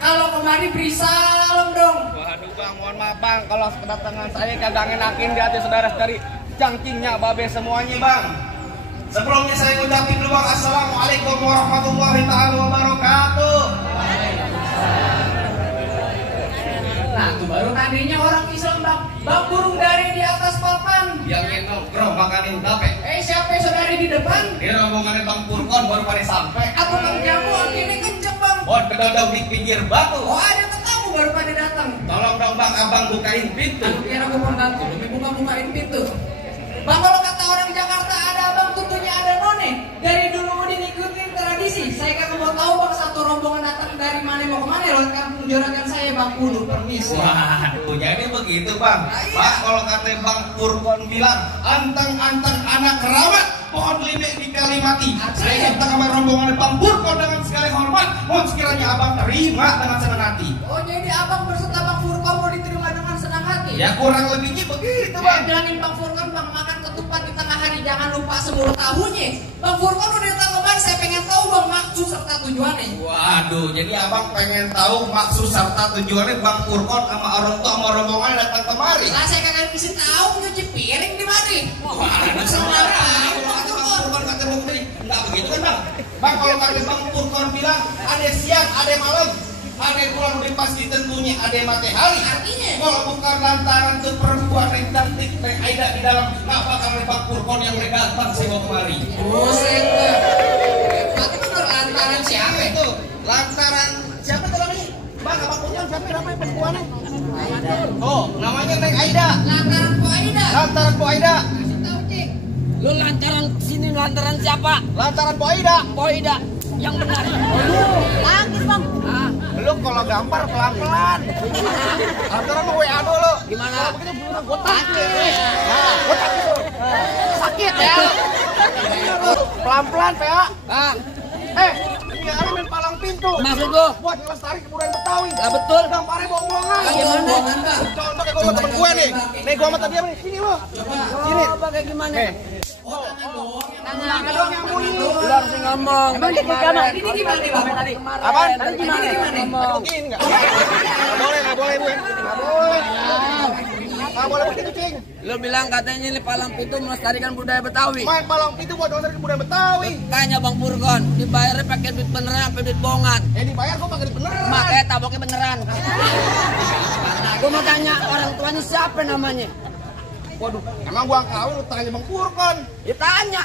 Kalau kemari beri salam dong. Waduh bang, mohon maaf bang, kalau kedatangan saya kagak ngenakin di hati saudara-saudari cangkingnya babe semuanya bang. Sebelumnya saya ucapin dulu bang, assalamualaikum warahmatullahi wabarakatuh. Nah tuh baru tadinya orang Islam bang, bang burung dari di atas papan. Yang nongkrong makanin tape. Siapa saudari di depan? Ini rombongannya bang Purkon baru pada sampai. Atau bang Jamu ini kenceng bang. Buat kedodong di pinggir batu. Oh ada tetamu baru pada datang. Tolong dong bang, abang bukain pintu. Biar aku pembantu, lebih bukain pintu. Bang kalau kata orang Jakarta ada abang tentunya ada none. Dari dulu mau diikutin tradisi. Saya kan mau tahu bang satu rombongan datang dari mana mau kemana lewat kampung Juragan saya bang Kudu permisi. Waduh, jadi begitu bang. Pak kalau kata bang Purkon bilang anteng-anteng anak keramat pohon limek di Kalimati. Saya datang sama rombongan bang Purkon dengan segala hormat. Mohon sekiranya abang terima dengan senang hati. Oh jadi abang berserta bang Purkon mau diterima dengan senang hati? Ya kurang lebihnya begitu bang. Bilangin bang Purkon bang makan ketupat di tengah hari jangan lupa 10 tahunnya. Bang Purkon udah datang kemarin saya pengen tahu bang maksud serta tujuannya. Waduh, jadi abang pengen tahu maksud serta tujuannya bang Purkon sama orang tua sama rombongan datang kemari. Lah saya kagak bisa tahu nyuci piring di mana. Waduh, semua tahu. Kata bang Purkon kata bang tadi nggak begitu kan bang? Bang kalau kata bang Purkon bilang ada siang ada malam. Ada pulang udah pasti tentunya ada matahari. Artinya? Kalau bukan lantaran tuh perempuan yang cantik Neng Aida di dalam, nggak bakal Bang Purkon yang udah datang saya bawa kemari. Buset. Berarti bener lantaran siapa itu? Lantaran siapa tuh namanya? Bang, abang Purkon siapa namanya perempuannya? Oh, namanya Neng Aida. Lantaran Po Aida. Lantaran Po Aida. Kasih tahu cik. Lu lantaran sini lantaran siapa? Lantaran Po Aida. Po Aida. Yang benar. Tangkis bang. Lu kalau gampar pelan-pelan. Lantaran lu WA dulu. Gimana? Kalau begitu beneran gua tangkis. Nah, gua tangkis tuh. Sakit ya. Pelan-pelan, PA. Bang, Ini ada main palang pintu. maksud lu? Buat ngelestari kebudayaan Betawi. Ya betul. Gambarnya bohong-bohongan. Gimana? Contoh kayak gua temen gue nih. Nih gua sama tadi apa nih? Sini lu. Sini. Coba kayak gimana? Tanya dong yang bunyi. Lu harus ngomong. Emang di mana? Ini gimana bang tadi? Apaan? Tadi gimana? Ngomong. Begini enggak? Enggak boleh, enggak boleh, Bu. Enggak boleh. Enggak boleh begitu, Cing. Lu bilang katanya ini palang pintu melestarikan budaya Betawi. Main palang pintu buat ngelestarikan kebudayaan Betawi. Tanya Bang Purkon, dibayarnya pakai duit beneran apa duit bohongan? Dibayar kok pakai beneran. Makanya taboknya beneran. Gua mau tanya orang tuanya siapa namanya? Waduh, emang gua kawin lu tanya Bang Purkon. Ya tanya.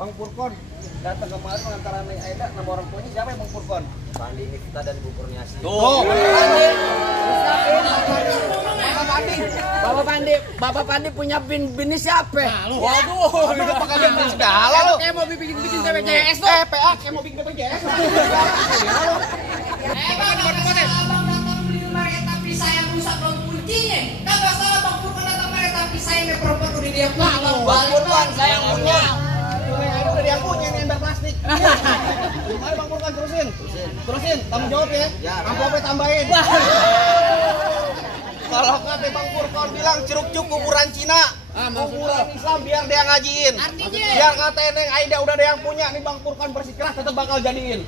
Bang Purkon datang kemarin antara Neng Aida nama orang tuanya siapa ya Bang Purkon? Pandi Miftah dan Bu Kurniasi. Tuh. Bapak Pandi punya bini siapa? Waduh, lu pakai bikin segala lu. Kayak mau bikin BPJS tuh. PA kayak mau bikin BPJS. Abang datang beli mereka tapi saya rusak lo kuncinya. Kagak salah bang Purkon datang mereka tapi saya nggak perempuan udah dia punya. Bang Purkon saya yang punya. Itu udah yang punya nih ember plastik. Gimana Bang Purkon terusin, tanggung jawab ya. Amplopnya tambahin. Kalau kata Bang Purkon bilang ceruk-ceruk kuburan Cina, kuburan Islam biar dia ngajiin. Artinya? Biar kata Neng Aida udah ada yang punya, nih Bang Purkon bersikeras tetap bakal jadiin.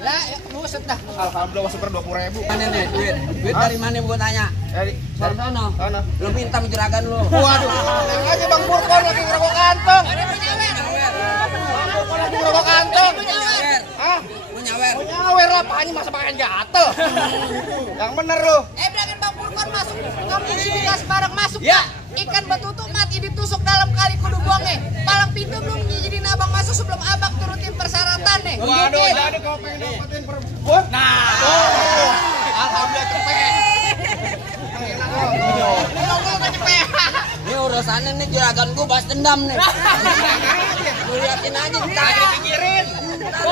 Lah, buset dah. Alhamdulillah seper 20.000. Mana nih duit dari mana gua tanya? Dari Sono. sana. Lu minta juragan lu. Waduh, yang aja Bang Purkon lagi ngerokok kantong. Bang Purkon lagi ngerokok kantong. Hah? Mau nyawer. Mau nyawer lah, apanya masa pakai gatel. Yang bener lu. Bilangin bang Purkon masuk kampung sini nggak sembarang masuk. Ya. Ikan betutuk mati ditusuk dalam kali kudu buangnya. Palang pintu belum nyijinin abang masuk sebelum abang turutin persyaratan nih. Waduh, jadi kalau pengen dapetin perempuan. Nah, Alhamdulillah cepet. Enak lo. Ini urusannya nih juragan gua balas dendam nih. Lu liatin aja ntar. Pikirin.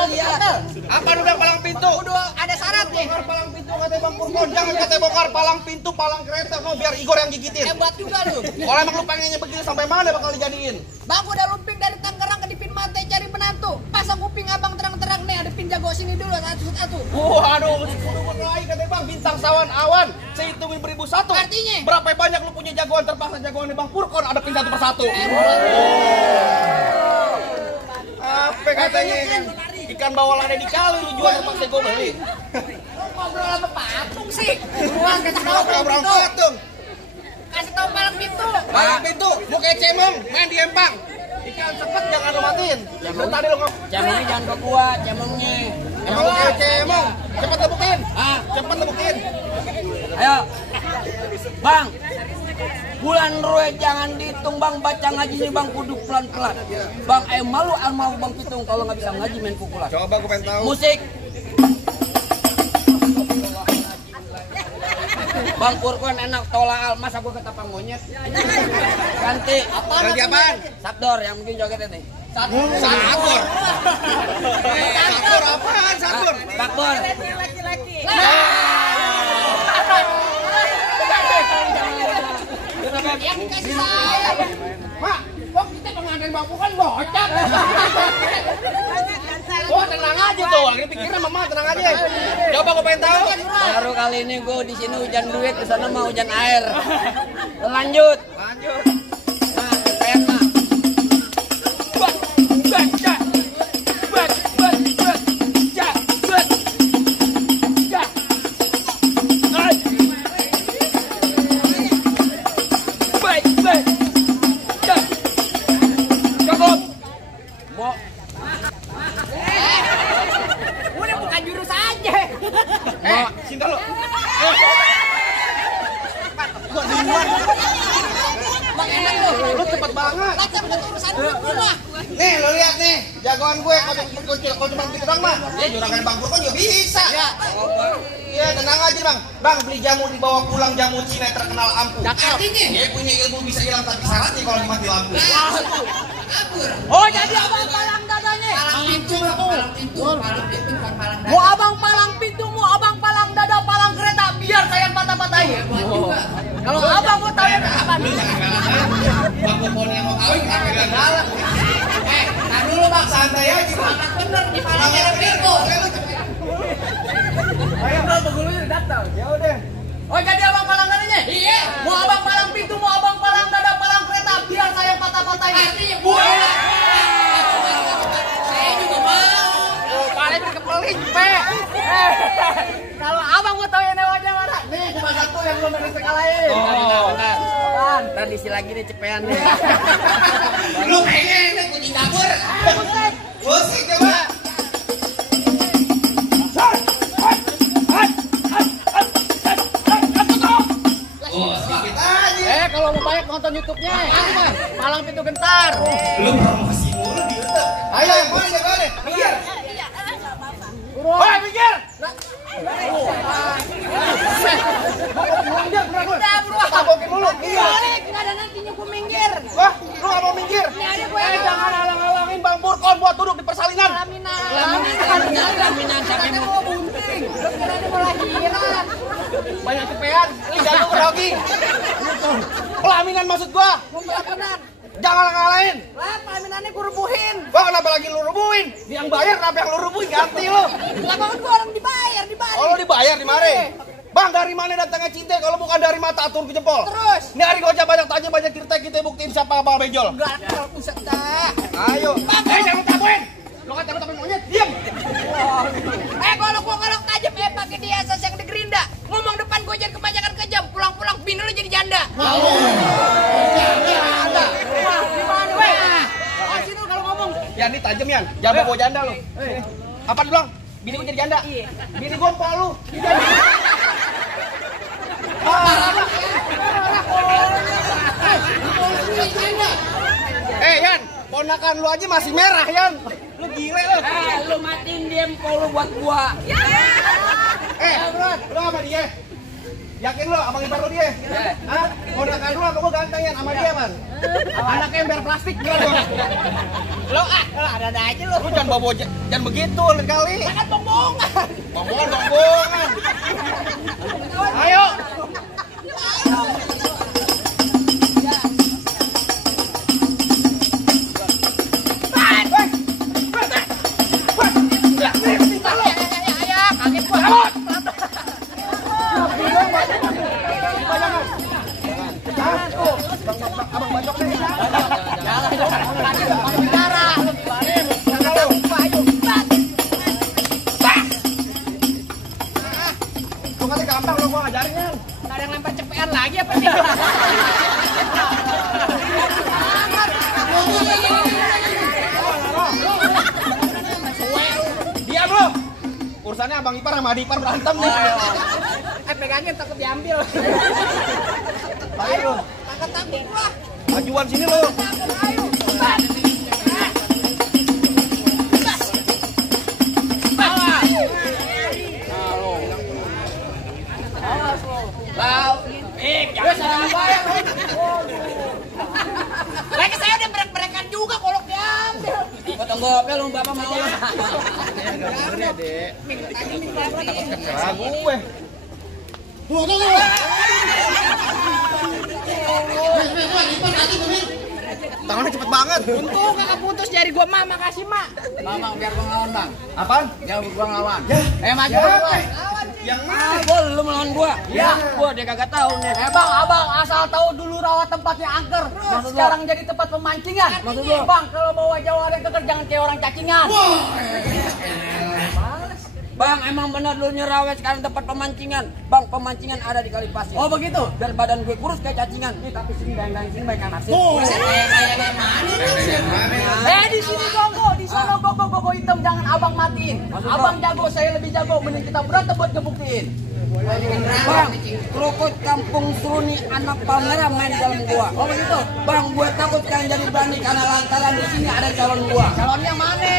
Lihat. Apa lu yang palang pintu? Udah ada syarat nih. Bongkar palang pintu kata Bang Purkon. Jangan kata bongkar palang pintu, palang kereta. No, biar Igor yang gigitin. Hebat juga lu. Kalau emang lu pengennya begini sampai mana bakal dijadiin? Bang udah lumping dari Tangerang ke Dipin Mante cari menantu. Pasang kuping abang terang-terang nih, adepin jago sini dulu satu-satu. Waduh, kudu lagi kata Bang bintang sawan awan. Sehitungin 1001. Artinya? Berapa banyak lu punya jagoan terpaksa jagoan Bang Purkon adepin satu persatu. Apa katanya ikan bawal ada di kali lu jual terpaksa gue beli. Lu ngobrol sama patung sih. Buruan kasih tahu palang Ngobrol pintu. patung. Kasih tahu palang pintu. Palang pintu, lu kayak cemong, main di empang. Ikan cepet jangan lu matiin. Lu tadi lu ngomong. Cemongnya jangan ke gua, cemongnya. Emang lu kayak cemong. Cepet lebukin. Ah, Cepet lebukin. ayo. Bang. Bulan Rue jangan dihitung bang, baca ngaji nih bang, kudu pelan-pelan. Bang, malu almarhum Bang Pitung kalau nggak bisa ngaji main pukulan. Coba gue pengen tahu. Musik. Bang Purkon enak tolaal, masa gua ketapang monyet. Ganti. Ganti apaan? Sabdor yang mungkin jogetnya nih. Sabur. Sabur apaan? Sabur. Sabdor. Yang dikasih saya. Mak, kok kita pengantin Bang Purkon gocap? Wah tenang aja tuh, lagi pikirin mama tenang aja. Coba gue pengen tahu. Baru kali ini gua di sini hujan duit, di sana mah hujan air. Lanjut. Lanjut. Nah, kayak mah. Cukup. Mau Udah bukan jurus aja. Cinta lo. Bang enak lu. Lu cepet banget. Lancar udah urusan dulu mah. Nih, lo lihat nih, jagoan gue kalau cuma gitu doang mah. Ya juragan Bang Purkon juga bisa. Iya, tenang aja Bang. Bang beli jamu dibawa pulang, jamu Cina terkenal ampuh. Artinya? Dia punya ilmu bisa hilang tapi syaratnya kalau dimati lampu. Kabur. Oh, jadi abang palang dadanya. Palang pintu bang, palang pintu bukan palang dada. Mau abang palang pintu, mau abang palang dada, palang kereta, biar saya patah-patahin. Buat juga. Kalau abang mau tahu apa nih? Bang Purkon yang mau kawin kenapa gak galak? Nah dulu bang, Santai aja Bang. sangat bener di palangnya ada pintu. Ayo bang, begulunya datang. Ya udah. Oh, jadi abang palang dadanya? Iya. Mau abang palang pintu, mau abang palang dada, palang kereta, biar saya patah-patahin. Artinya buaya. Saya juga mau. Oh, paling berkepeling, pe. Kalau abang mau tahu yang lewatnya mana? Nih, cuma satu yang belum ada sekalahin. Oh. Bentar. Ntar diisi lagi nih cepean deh. Lu kayaknya ini kucing dapur. Musik coba. Oh, sedikit aja. Kalau mau banyak nonton YouTube-nya. Palang pintu gentar. Lu promosi mulu di YouTube. Ayo, yang boleh, minggir. Woi, minggir. Udah, buruan. Tabokin mulu. Balik, nggak ada nantinya gue minggir. Wah, lu gak mau minggir? Ini ada gue. Jangan halang-halangin Bang Purkon buat duduk di persalinan. Laminan sampai mau bunting. Kira dia mau lahiran. Banyak cepean, ini jatuh grogi. Pelaminan maksud gua. Pelaminan. Jangan ngalahin. Lah, pelaminannya gue rubuhin. Wah, kenapa lagi lu rubuhin? Yang bayar kenapa yang lu rubuhin? Ganti lu. Lah, banget gue orang dibayar. Oh, lu dibayar di mana? Bang, dari mana datangnya cinta kalau bukan dari mata turun ke jempol? Terus? Ini hari gojek banyak tanya, banyak cerita, kita buktiin siapa Bang Bejol. Enggak, kalau pusat dah. Ayo. Jangan tabuin. Lu kan tabuin monyet, diam. Golok tajam pakai dia asas yang di gerinda. Ngomong depan gue jangan kebanyakan kejam. Pulang-pulang bini lu jadi janda. Ada. Gimana, weh? Oh, sini kalau ngomong. Ya ini tajam Yan, jangan bawa janda lu. Apa lu bilang? Bini gua jadi janda? Iya. Bini gua empok lu. Yan, ponakan lu aja masih merah Yan. Lu gile lu. Lu matiin dia empol lu buat gua. Lo sama dia. Yakin lo abang ipar lo dia? Hah? Mau nakan lo apa gua gantengin sama dia, Man? Anaknya ember plastik dia lo. Lo ada aja lo. Lu jangan bawa jangan begitu lain kali. Sangat bohongan. Bohongan. Ayo. Gampang lo gua ngajarinnya. Nggak ada yang lempar cepean lagi apa nih? Diam lo. Urusannya abang ipar sama adik ipar berantem nih. Pegangin takut diambil. Ayo. Takut lah. Majuan sini lo. Ayo. Lagi saya udah berek-berekan juga kalau diambil. Potong gopel lu bapak mau. Ragu gue. Tangannya cepet banget. Untung kakak putus jari gua, Mak. Makasih, Mak. Bang, biar gua ngelawan, Bang. Apaan? Jangan gua ngelawan. Maju Ya, gua. yang mana? Gua lu melawan gua. Ya, gua dia kagak tahu nih. Bang, abang asal tahu dulu rawat tempatnya angker. Sekarang jadi tempat pemancingan. Maksud lu? Bang, kalau mau wajah orang keker jangan kayak orang cacingan. Bang, emang benar lu nyerawet sekarang tempat pemancingan. Bang, pemancingan ada di kali pasir. Oh begitu. Biar badan gue kurus kayak cacingan. Nih, tapi sini bayang sini baik kanan sini. Di sini gogo, di sana gogo hitam jangan abang matiin. Abang jago, saya lebih jago. Mending kita berantem buat ngebuktiin. Bang, krukut kampung Seruni anak Palmera main di dalam gua. Oh begitu. Bang, gue takut kalian jadi berani karena lantaran di sini ada calon gua. Calonnya mana?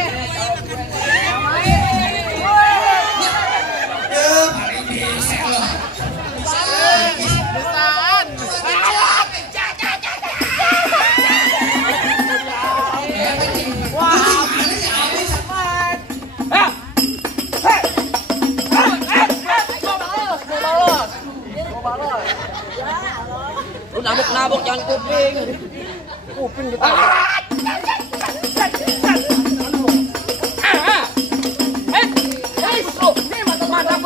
Lu nabuk-nabuk jangan kuping. Kuping kita.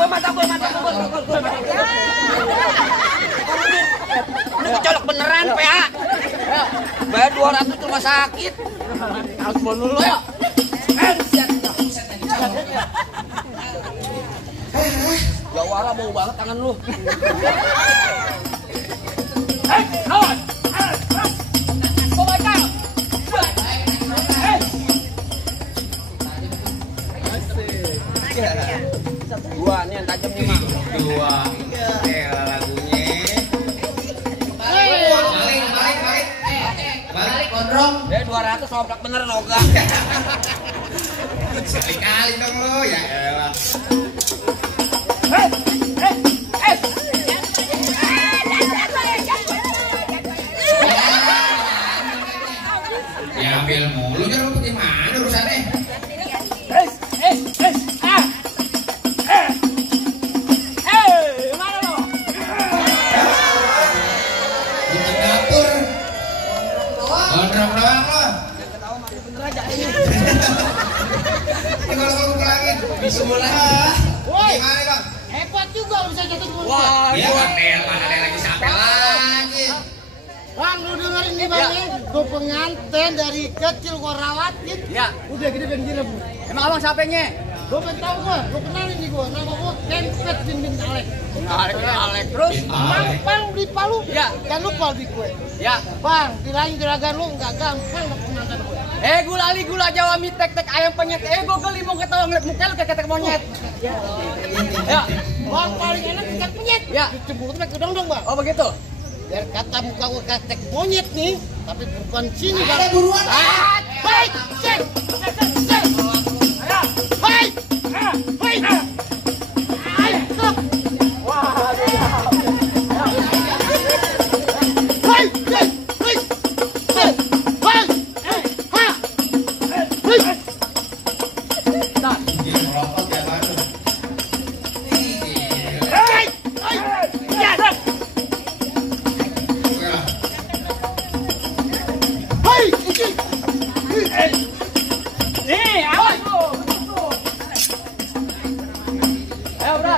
Mata gue. Ini kecolok beneran, PA. Bayar 200 rumah sakit. Alkohol dulu ya. Jawara bau banget tangan lu. Kawan. Kau baca. Dua nih yang tajam nih, Mak. Dua. Lagunya. Balik gondrong. 200 soplak bener noga. Sekali dong lo ya elah. Ya ambil mulu jangan lu gimana urusannya? Mana lo? Di dapur. Gondrong doang lo. Ini kalau pulangin bismillah. Gimana bang? Hebat juga bisa jatuh gol. Wah, Ya mana ada lagi sampai lagi. Bang, lu dengerin nih bang ya. Gue pengantin dari kecil gue rawatin. Ya. Udah gede dan gila bu. Emang abang siapanya? Gue pengen tau gue kenalin nih gue. Nama gue Kempet Bin Alek. Alek terus. Gampang di Palu. Ya. Jangan lupa di gue. Ya. Bang, bilangin juragan lu nggak gampang menangkan gue. Gula Jawa mie tek ayam penyet. Gue geli mau ketawa ngeliat muka lu kayak ketek monyet. Ya. Bang paling enak ikan penyet. Ya. Dicebut pakai dong bang. Oh begitu. Biar kata muka gue ketek monyet nih, tapi bukan sini bang. Ada buruan. Hei, cek. Hei, hei, hei.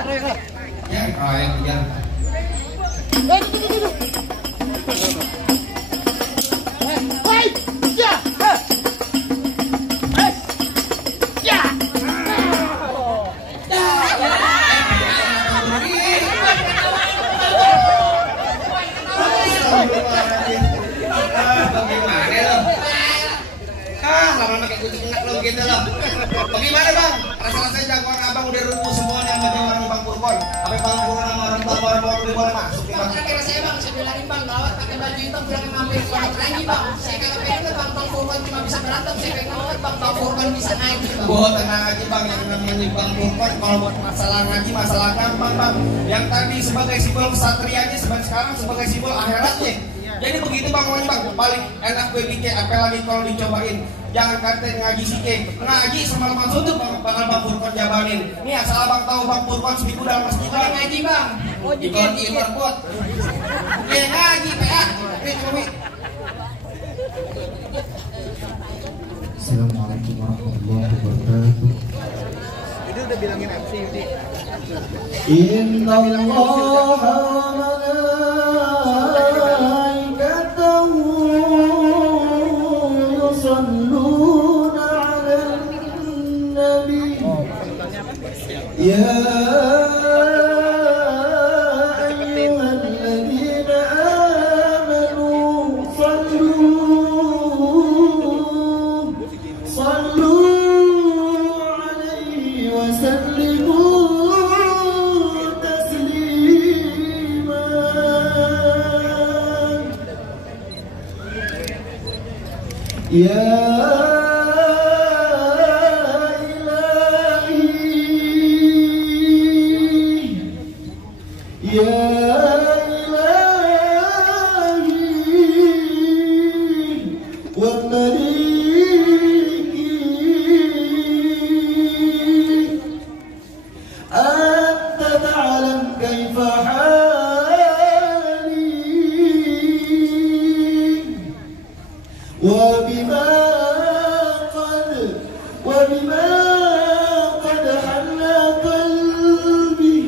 Ya, yang ya. Bagaimana bang? Rasa-rasanya jagoan abang udah rubuh semuanya sama jagoan bang Purkon. Apa bang Purkon sama orang tua udah boleh masuk nih bang? Terakhir saya bang, saya bilangin bang, gawat pakai baju hitam bilang mampir pondok lagi bang. Saya kagak pengen bang Purkon cuma bisa berantem, saya pengen banget bang Purkon bisa ngaji bang. Wah tenang aja bang, yang namanya bang Purkon kalau buat masalah ngaji masalah gampang bang. Yang tadi sebagai simbol kesatrianya, sekarang sebagai simbol akhiratnya. Jadi begitu bang, bang paling enak gue bikin apalagi kalau dicobain. Jangan kata ngaji sike, ngaji sama lemah suntuk bakal bang Purkon jabanin. Nih asal abang tahu bang Purkon seminggu dalam masjid Oke ngaji bang. Oh Dikon buat. Oke ngaji PA. Assalamualaikum warahmatullahi wabarakatuh. Itu udah bilangin MC Yudi. Inna Allah wa malaikatahu yusalluna 'alan nabi. Ya ayyuhalladzina amanu sallu 'alaihi wa sallimu Ya ilahi Ya ilahi Wa maliki Anta ta'alam kaifa وبما قد حل قلبي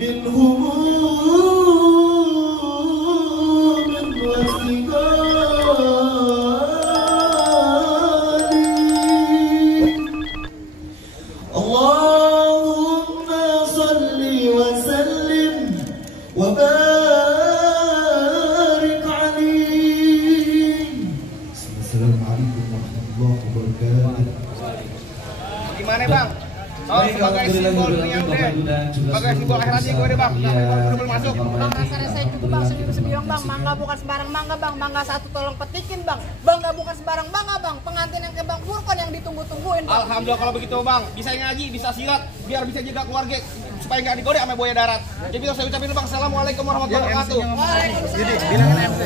من هموم واستقال اللهم صل وسلم وبارك عليه. Assalamualaikum warahmatullahi wabarakatuh. Gimana bang? Oh sebagai simbol yang sebagai simbol akhiratnya gue deh bang. Udah boleh masuk. Bang rasanya saya cukup bang sebilang bang, mangga bukan sembarang mangga bang, mangga satu tolong petikin bang, bangga bukan sembarang bangga bang, pengantin yang ke bang Purkon yang ditunggu-tungguin bang. Alhamdulillah kalau begitu bang, bisa ngaji, bisa silat, biar bisa jaga keluarga supaya nggak digodek sama buaya darat. Jadi saya ucapin bang, assalamualaikum warahmatullahi wabarakatuh. Waalaikumsalam. Jadi bilangin MC.